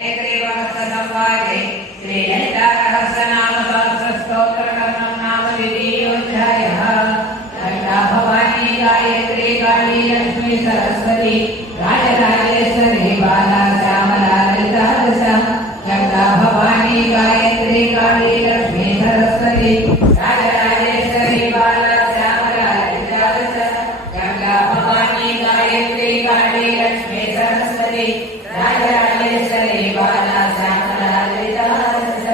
संवादे श्रीललितासहस्रनाम सहस्रस्तोत्रकर्णं नाम द्वितीयोऽध्यायः। ललिता भवानी गायत्री काली लक्ष्मी सरस्वती राजराजेश्वरी बाला श्यामला ललिता दश। ललिता भवानी गायत्री काली लक्ष्मी सरस्वती राजराजेश्वरी बाला श्यामला ललिता दश। ललिता भवानी गायत्री काली लक्ष्मी सरस्वती राजराजेश्वरी बाला श्यामला ललिता दश।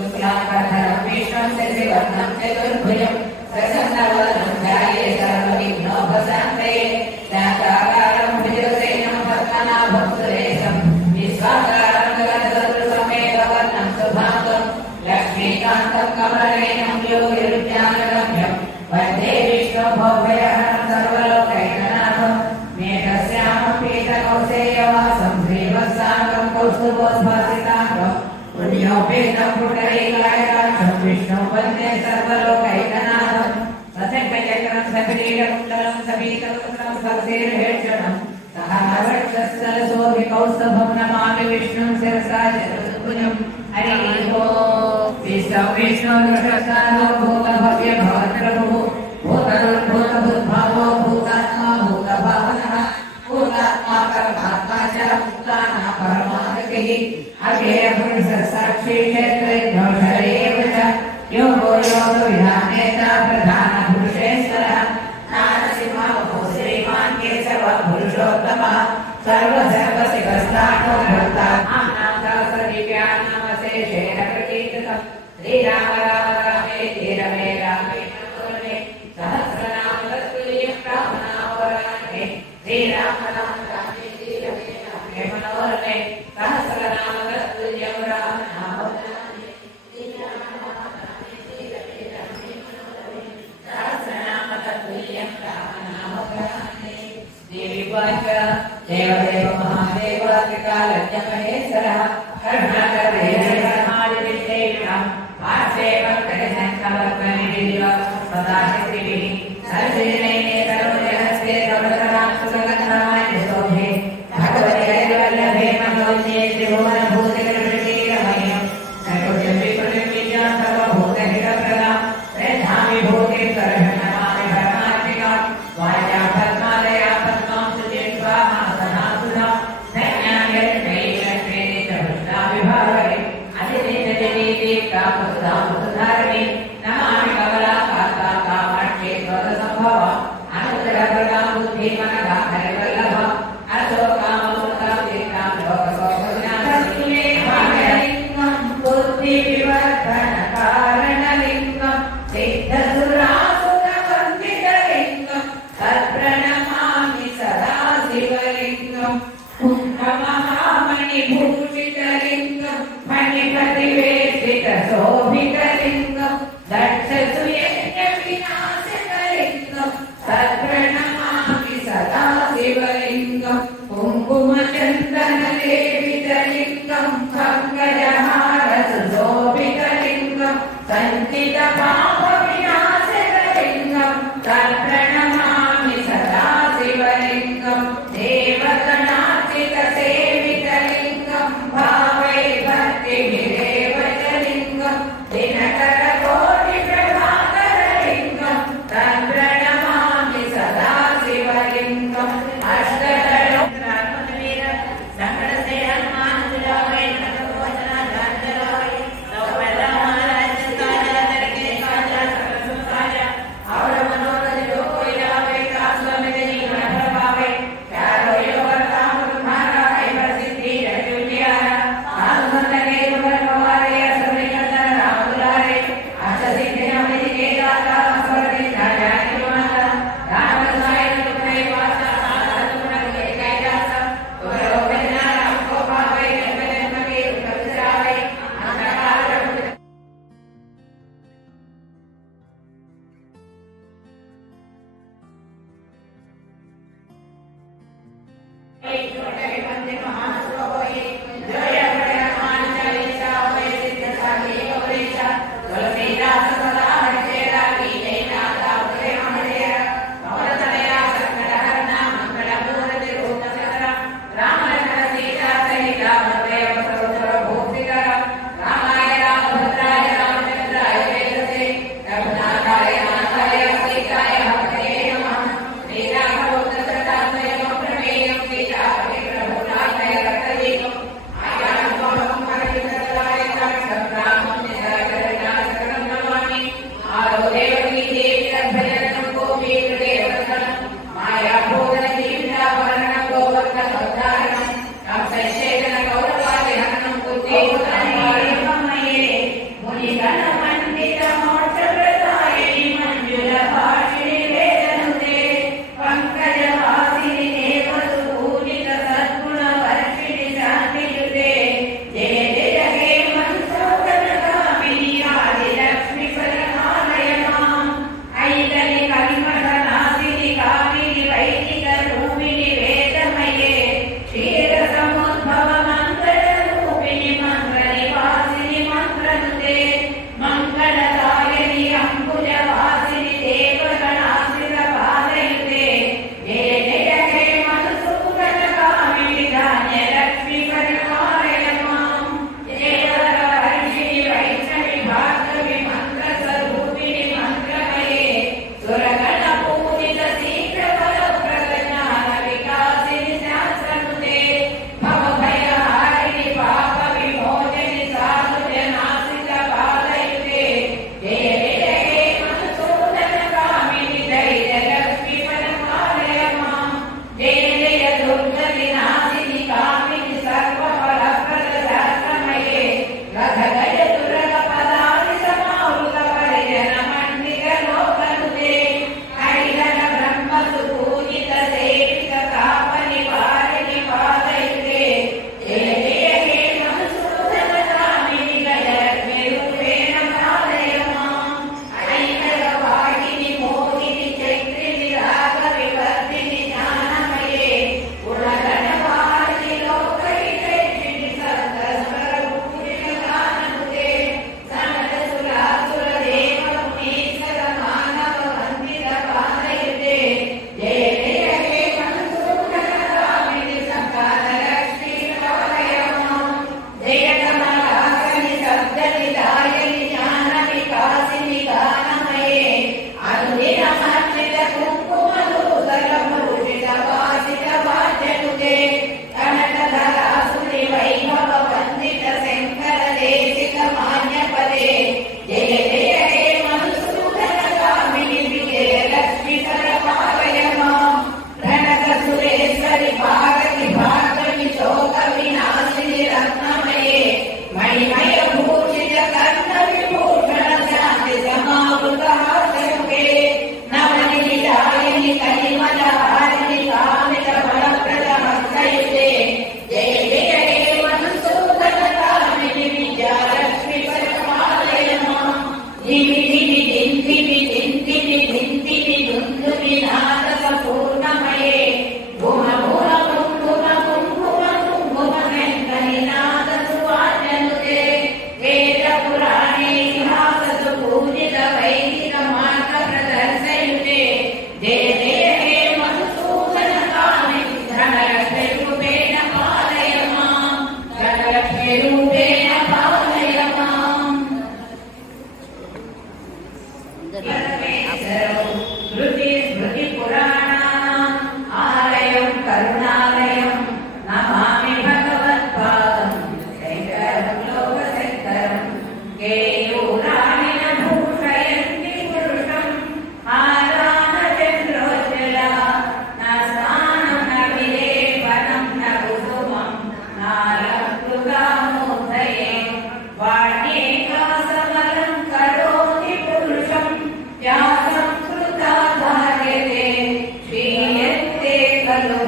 शुक्लांबरधरं विष्णुं शशिवर्णं चतुर्भुजं प्रसन्नवदनं ध्यायेत् सर्वविघ्नोपशान्तये। शान्ताकारं भुजगशयनं पद्मनाभं सुरेशं विश्वाधारं गगनचतुर्समेतवर्णं शुभाङ्गं लक्ष्मीकान्तं कमलनयनं योगिरुद्यानगम्यं वन्दे विष्णुभव्यहरं सर्वलोकैकनाथं। मेघश्यामं पीतकौशेयवासं श्रीवत्साङ्गं कौस्तुभोद्भासिताङ्गं पुण्योपेतं पुण्डरीकायकाक्षं विष्णुं वन्दे सर्वलोकैकनाथं। सशङ्खचक्रं सकिरीटकुण्डलं सपीतवक्त्रं सौशीर्भेक्षणं सहस्रवक्षस्थलशोभिकौस्तभं नमामि विष्णुं शिरसा चतुर्भुजं। हरिः ओम्। विष्णु विष्णुर्वषट्कारो भूतभव्यभवत्प्रभुः भूतभूतभूद्भावो भूतात्मा भूतभावनः भूतात्मा परमात्मा च भूतानां परमागतिः अव्ययपुरुषसाक्षी क्षेत्रज्ञो शरीरेव च योगो योगविधानेता प्रधानपुरुषेश्वरः नारसिंहो श्रीमान् केशवः पुरुषोत्तमः सर्वसर्वसिकस्थानो भर्ता नाम्नां सहस्रदिव्यानामशेषेण प्रकीर्तितम्। श्रीराम राम रामेति रमे रामे मनोरमे सहस्रनाम तत्तुल्यं रामनाम वरानने। श्रीराम राम रामेति रमे रामे मनोरमे सहस्रनाम तत्तुल्यं रामनाम वरानने। श्रीराम राम रामेति रमे रामे मनोरमे सहस्रनाम तत्तुल्यं रामनाम वरानने। देवीवाच देवदेव महादेव त्रिकालज्ञ महेश्वरः करुणाकरवेशमादिविशेषं वासेवकरशङ्करत्वनिधिर्य सदाशितिभिः सरसिजनयने सरोजहस्ते कमलकरां सुगन्धराय शोभे भगवते हरिवल्लभे मनोज्ञे त्रिभुवनभूतिकरमणीयमयं सर्वजन्विकृतिं सर्वभूतहितप्रदां श्रद्धामि भूतिं करहणमामि परमात्मिकां वाचा पद्मालया पद्मां सुजे स्वाहा सनातुना विभागे अधिनिधि कामसुधामसुधारिणी नमामि कमला कान्ता कामाक्षी स्वरसंभव अनुग्रहप्रदां बुद्धिमनः हरिवल्लभ अशोकाममृतां दीर्घां लोकसौखज्ञानलिङ्गं बुद्धिविवर्धनकारणलिङ्गं सिद्धसुरासुरवन्दितलिङ्गं तत्प्रणमामि सदा शिवलिङ्गं कुम्भमहामणिभूषितलिङ्गं मणिपतिवेशितशोभितलिङ्गं दक्षसुयज्ञविनाशकलिङ्गं तत्प्रणमामि सदा शिवलिङ्गं कुङ्कुमचन्दनलेपितलिङ्गं पङ्कजहारसुशोभितलिङ्गं सञ्चितपापविनाशकलिङ्गं तत्प्रणमामि सदा शिवलिङ्गं देवगणार्चितसेवितलिङ्गं भावै भक्तिभिरेव च लिङ्गं दिनकरकोटिप्रभाकरलिङ्गं तत्प्रणमामि सदा शिवलिङ्गम् अष्टदलवीर सङ्गणसे हनुमानुजाय नमोचनाय सौवर्णमालाच्युताय सकलसुखाय आवडमनोरजो कोयलावै कास्वामिते जीवनप्रभावै चारो योगतामृतमाराय प्रसिद्धि रजुल्याय आनुसन्दने सुवर्णवारय सर्वनिकन्दन रामदुलारे अष्टसिद्धिनवनिधिके दाता स्वरति नारायणि माता रामरसाय तुमरे वासा आसतुमनके कैलास तुमरो भजना राम को भावै जन्मजन्मके उत्तरावै अंधकार तुलसीदास सदा हरिचेरा की जय नाथा उदय अमरेरा भवतनया संकटहरणा मंगलमूर्ति रूप सकरा राम लखन सीता सहिता भद्रय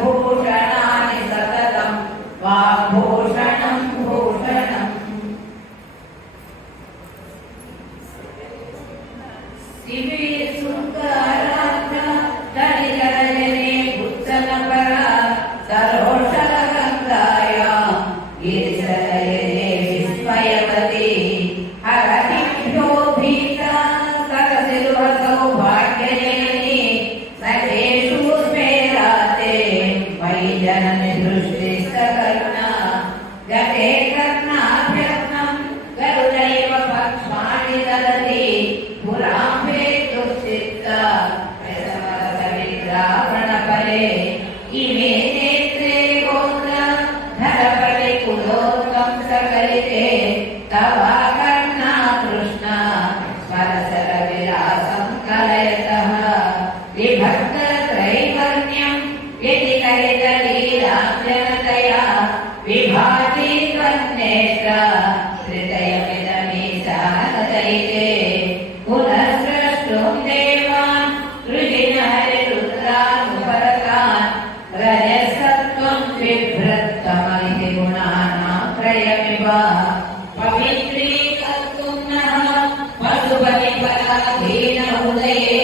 भूषणानि सततं वाग्भूषणं भूषणम् शिवे सुन्दरात्मा दलितरजने पुत्सनपरा सरोषगङ्गाया गिरिशलयने विस्मयवती हरतिभ्यो भीता सकसिरुहसौ भाग्यजननी सखेषु स्मेराते मयि जननि दृष्टिस्तकरुणा गते कर्णाभ्यग्नं गरुडैव पक्ष्माणि ददति पुराम्भे दुश्चित्ता प्रसमरसविद्रावणफले इमे नेत्रे गोत्र धरपटे कुलोत्तं सकलिते तवा कर्णा कृष्णा सरसरविलासं कलयतः विभक्तत्रैवर्ण्यं व्यतिकलितलीलाञ्जनतया विभाति त्वन्नेत्र हृदयमिदमीशानदयिते पुनस्रष्टुं देवान् रुजिनहरिरुद्रानुपरतान् रजसत्त्वं बिभ्रत्तममिति गुणानां त्रयमिव पवित्रीकर्तुं नः पशुपतिपराधीनहृदये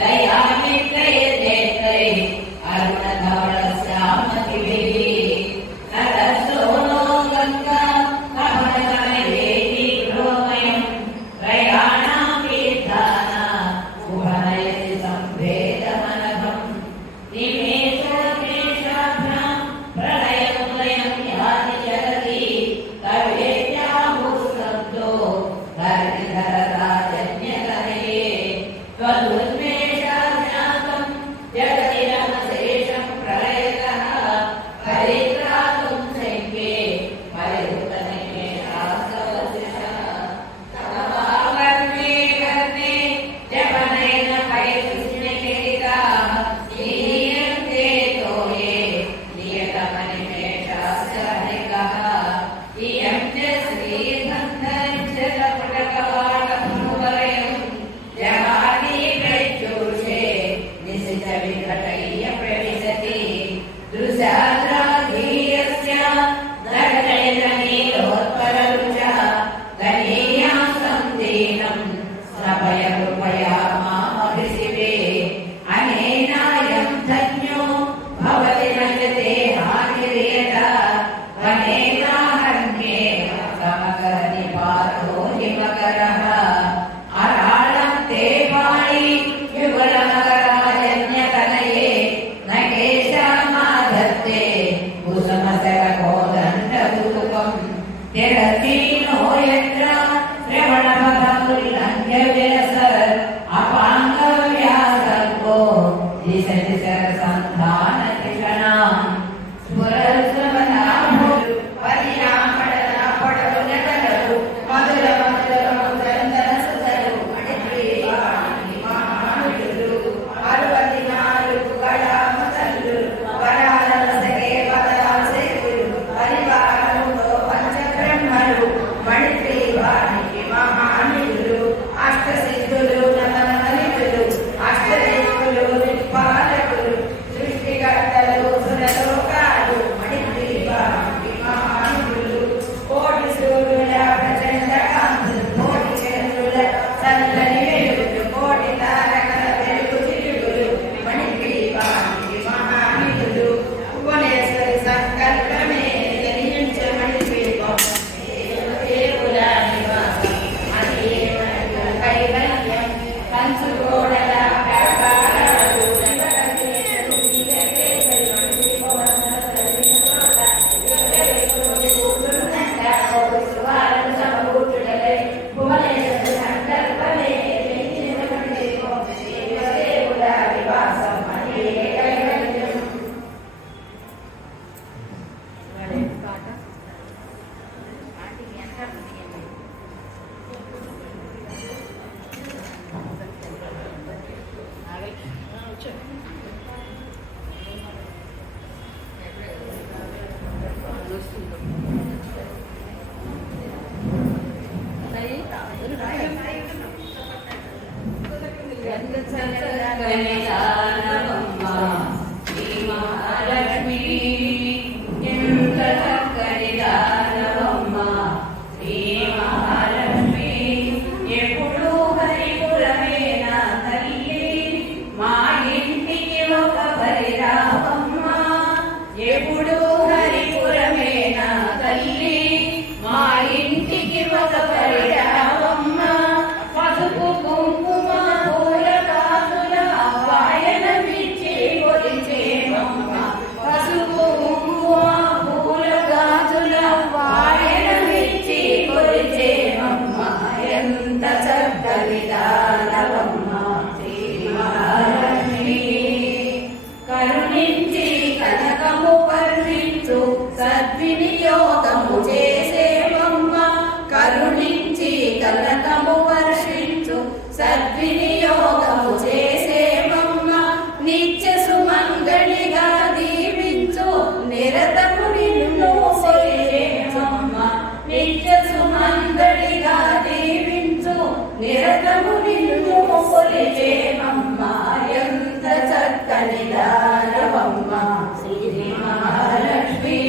दयामित्रये नेत्रे अरुणधवलश्यामतिभिः नरसोनो गङ्गा कमलनयेति प्रोमयं त्रयाणां तीर्थाना उभनयति सम्भेदमनघम् निमेषाभ्यां प्रलयमुदयं याति चरति तवेत्याहुस्तब्धो धरणिधरराजन्यतनये त्वदुन्मेषाभ्यां जगति रमशेषं प्रलयतः परित्रातुं शक्ये परिहृतनिमेषास्तवशिषः तवावर्णे कर्णे जपनेन कैतुष्ण्यचरिताः नीयन्ते तोये नियतमनिमेषाश्चरिकः इयं च श्रीधन्धरिक्षतपुटकवाटमुपलयं जहाति प्रत्यूषे निशितविघटय्य प्रविशति दृशाद्राधीयस्य दर्शयनीलोत्पलरुचः गणीयां सन्दीनं सभयकृपया मामभिशिवे अनेनायं धन्यो भवति नश्यते हानिर्यथा वनेनाहन्ये समकरनिपातो हिमकरः अराळं ते पाणि युगलमकराजन्यतनये न केशामाधत्ते कुसुमशरकोदण्डकुतुकं त्यरतीनो यत्र श्रवणपथमुल्लङ्घ्य विलसत् अपाङ्गव्यासर्गो दिशति शरसन्धानतिषणाम् स्फुरस्रवनाभो परिणामपडनापडु नटनरु मधुर मधुर मधुरन्दन सुधरु मणिप्रियवाणि महानुषुలు అరువది నాలుగు గళామతల్లు వరాలసగే పదరాసేతులు పరివారములో పంచబ్రహ్మలు మణిప్రియవాణికి మహానుషులు అష్టసిద్ధులు నవనలితులు అష్టదిక్కులు దిక్పాలకులు సద్వినియోగము చేసేమమ్మ కరుణించి కనకము వర్షించు సద్వినియోగము చేసేమమ్మ నిత్య సుమంగళిగా దీవించు నిరతము నిన్ను కొలిచేమమ్మ నిత్య సుమంగళిగా దీవించు నిరతము నిన్ను కొలిచేమమ్మ ఎంత చక్కని దానవమ్మ శ్రీ మహాలక్ష్మి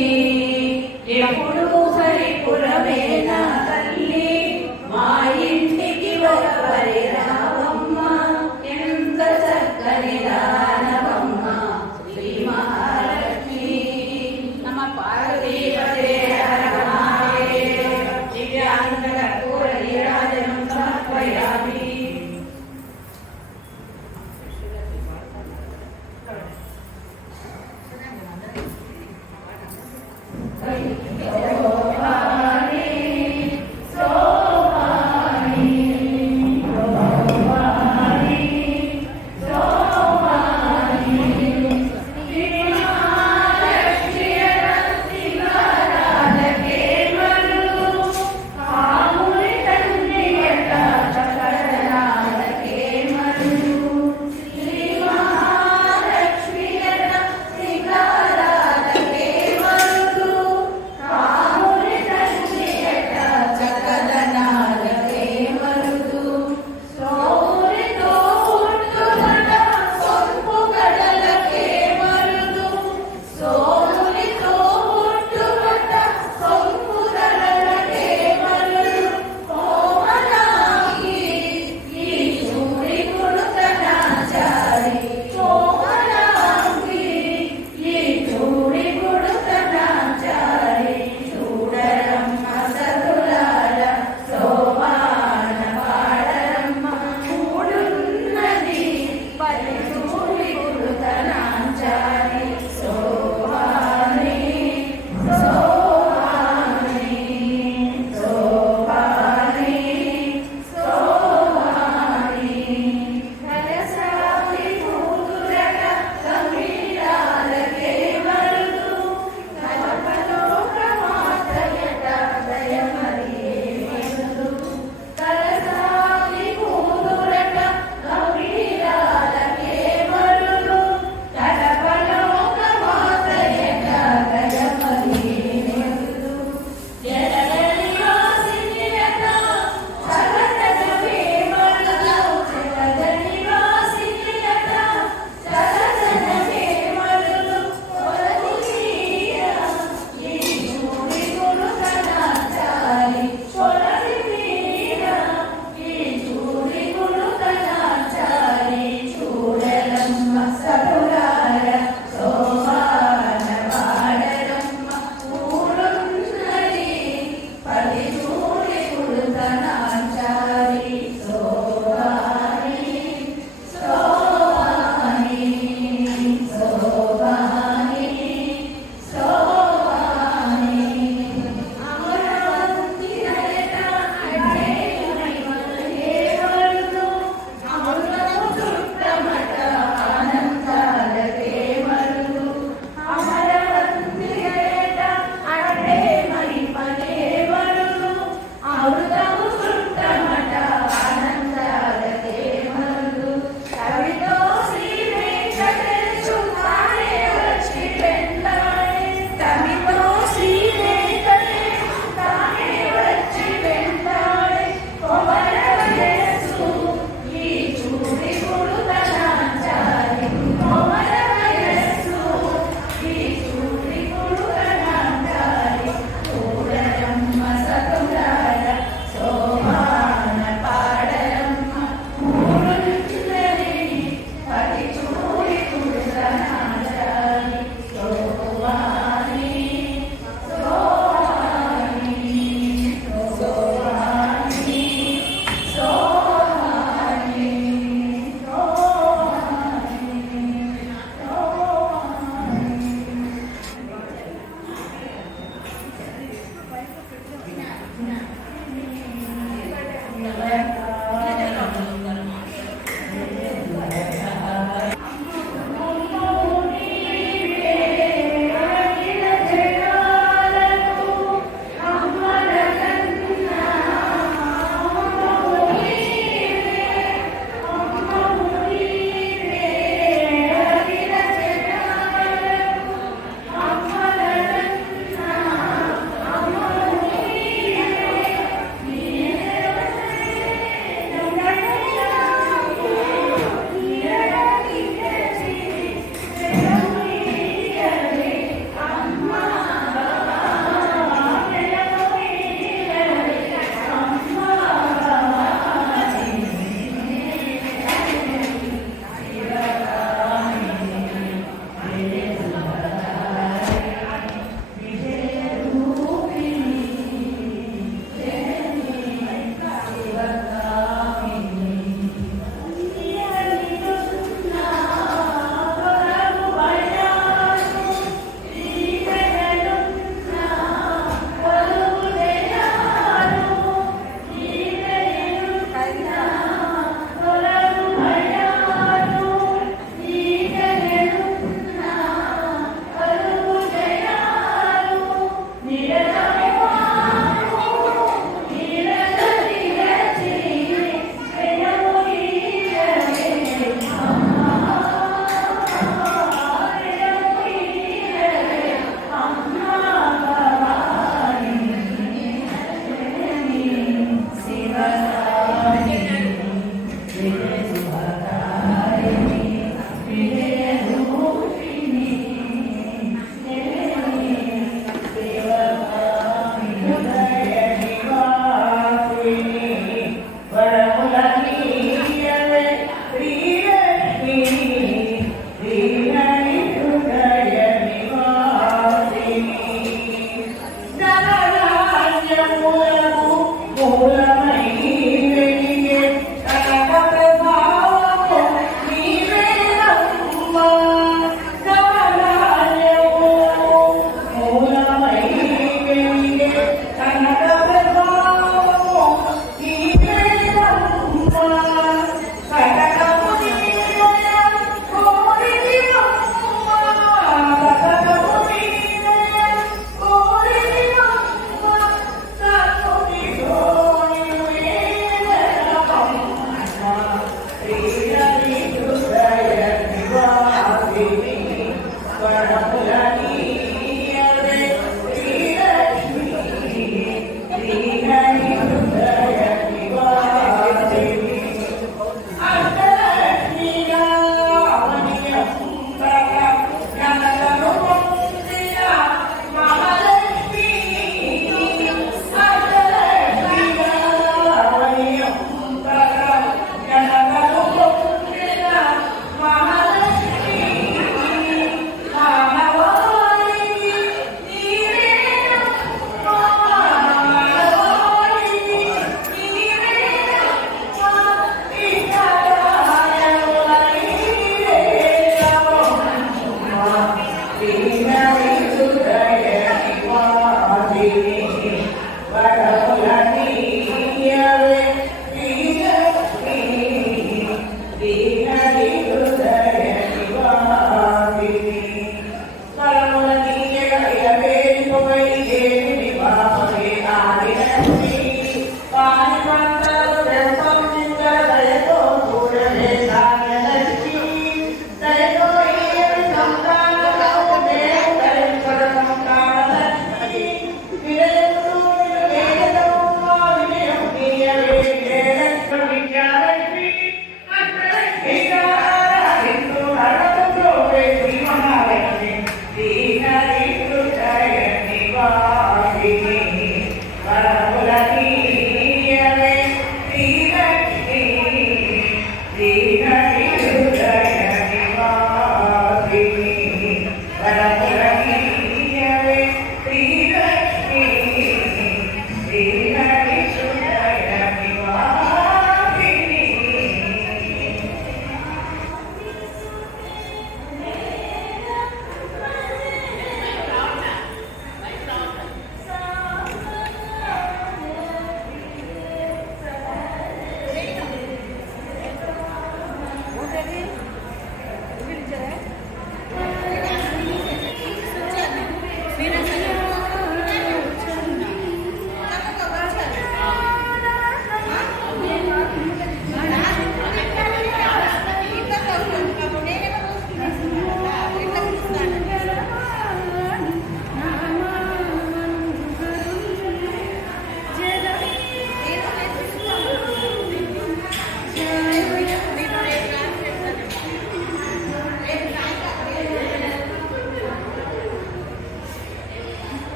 Thank you.